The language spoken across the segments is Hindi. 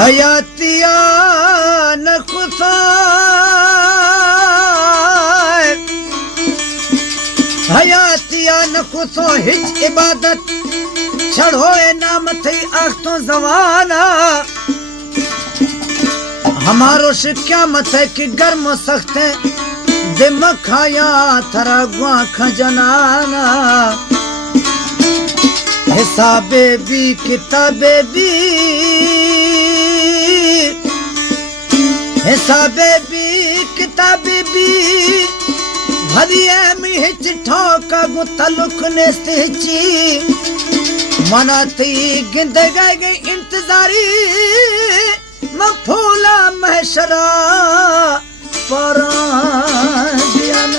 हयातिया न खुसाए हयातिया न खुसो हिच इबादत छड़ोए नाम थी आख तो जवाना हमारो शिक्या मत है कि गर्म सख्त है दिम खाया थरा गुआ खजनाना हिसाबे भी किताबे भी हिसाबे भी किताबे भी भरिया में हिच ठोका गु तलुक ने स्थिची मनाती गिंद गए इंतजारी मफूला महशरा पराजियन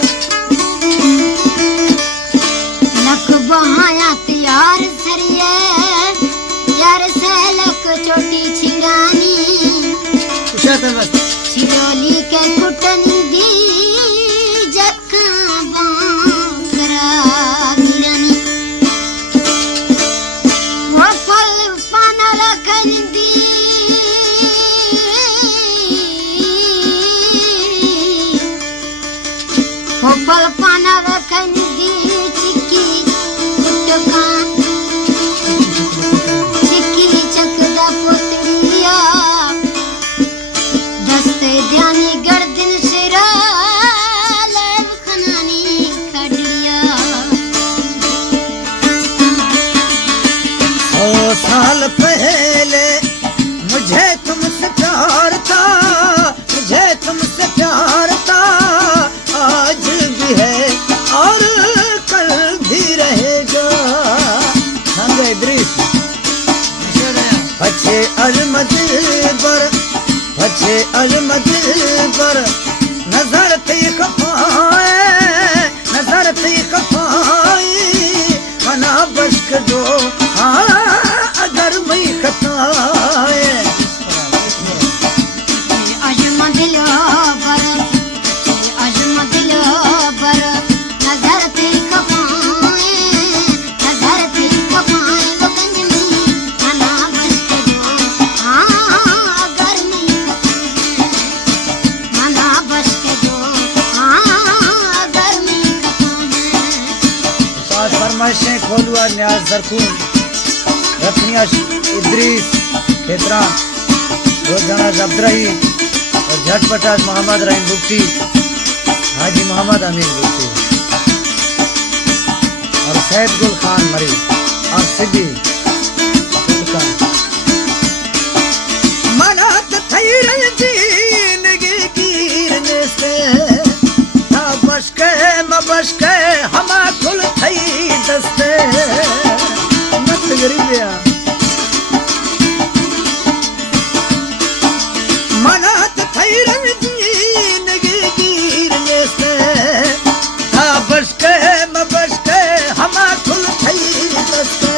लक बहाया तैयार सरिये यार सलक छोटी छिंगानी छिलोली के कुटनी दी जक्का बांकरा गिरनी वो फल पाना रखन दी वो फल पाना रखन दी चिक्की कुटका चिक्की चकदा पोतड़िया दस्ते ध्यानी गर्दन सिरा लैब खनानी खड़िया 100 साल पहले मुझे तुमसे प्यार था मुझे तुमसे प्यार था आज भी है और कल भी रहेगा अच्छे अजमत पर नजर थी खफाए मना बश्क दो अगर मैं खताए अजमत बर नजर थी खफाए वो कंजनी मना बश्क दो अगर मैं मना बश्क दो अगर मैं साथ फरमाइशें खोलुआ न्याज जरकून रफनिया इद्रीस खेतरा रोजाना जब्दराही और झटपटाश मोहम्मद रहीम बुक्टी हाजी मोहम्मद अमीन बुक्टी और सैद गुल खान मरी और सिद्दी मनात थई जिंदगी गिरने से था बशके मबशके हमा खुल थई दस्ते मत गरीबिया मनात थई जिंदगी गिरने से था बशके मबशके हमा खुल थई दस्ते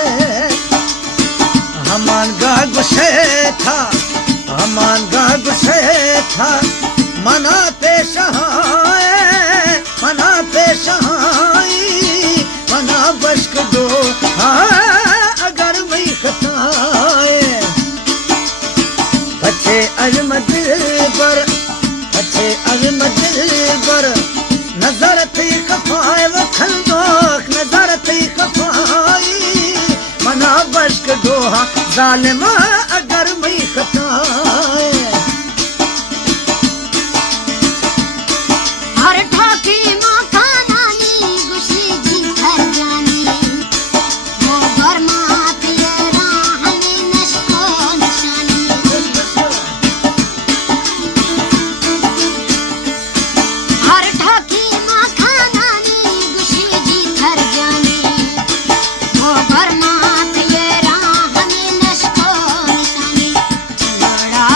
हमान गा गुस्से था मना पेश मना बश्क दो अगर मैं खताए अच्छे अजमत पर नजर थी खफाए वो खंदोक नजर थी खफाई मना बश्क दो जालिमा अगर मैं खताए हर ठाकी माथा नानी गुशी जी घर जानी वो बरमात ये राह में नशको निशानी हर ठाकी माथा नानी गुशी जी घर जानी वो बरमात ये राह में नशको निशानी लड़ा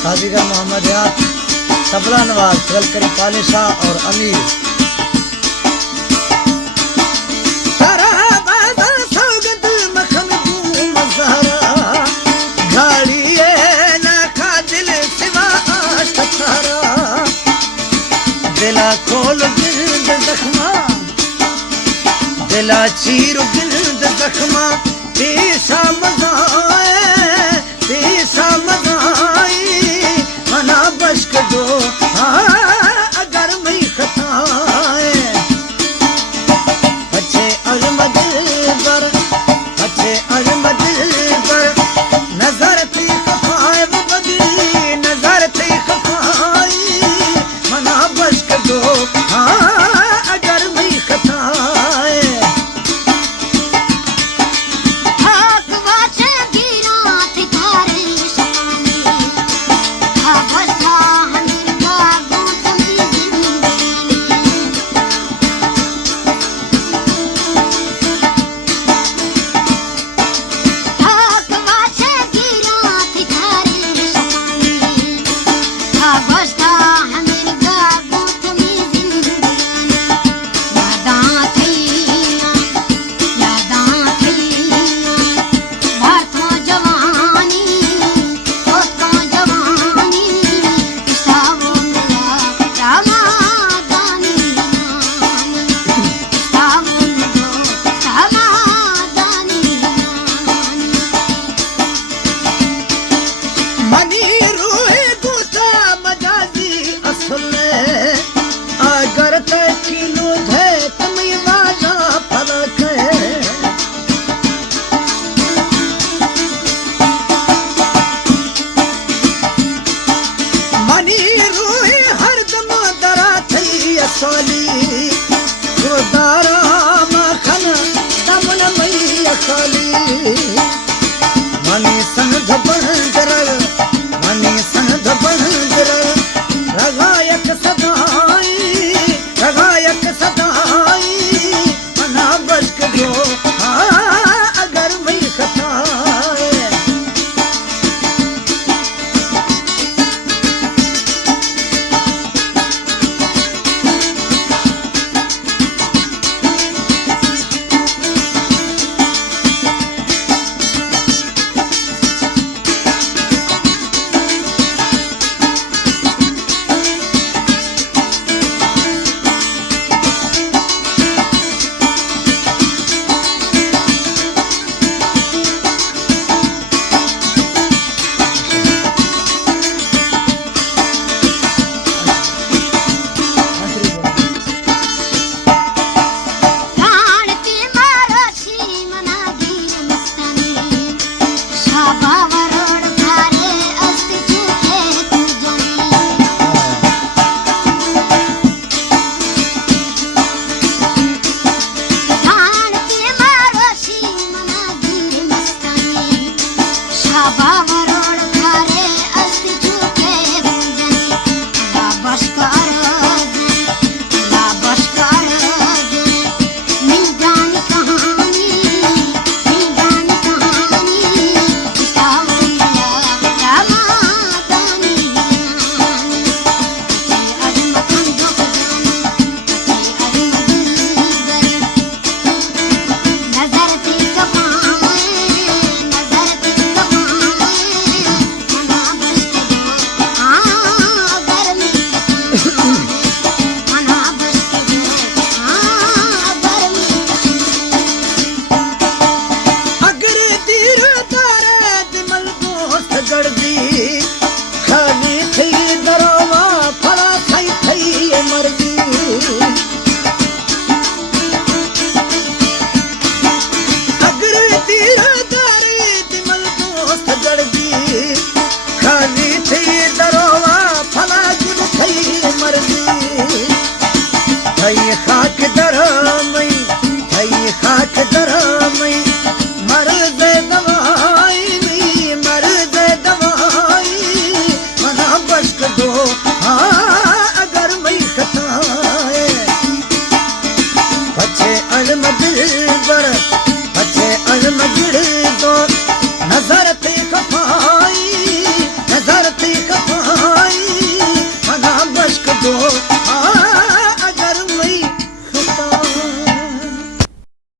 साजिगा मोहम्मद याद, तबला नवाज फिरल करी पालिशा और अमीर। तारा बाजा सौगत मखन तू मज़हरा, घाड़िए ना खा दिल सिवा आशकारा। दिला खोल दिल दे जख्मा, दिला चीर दिल दे जख्मा, तीसा मजा आए, तीसा मजा आई, मना बश्क दो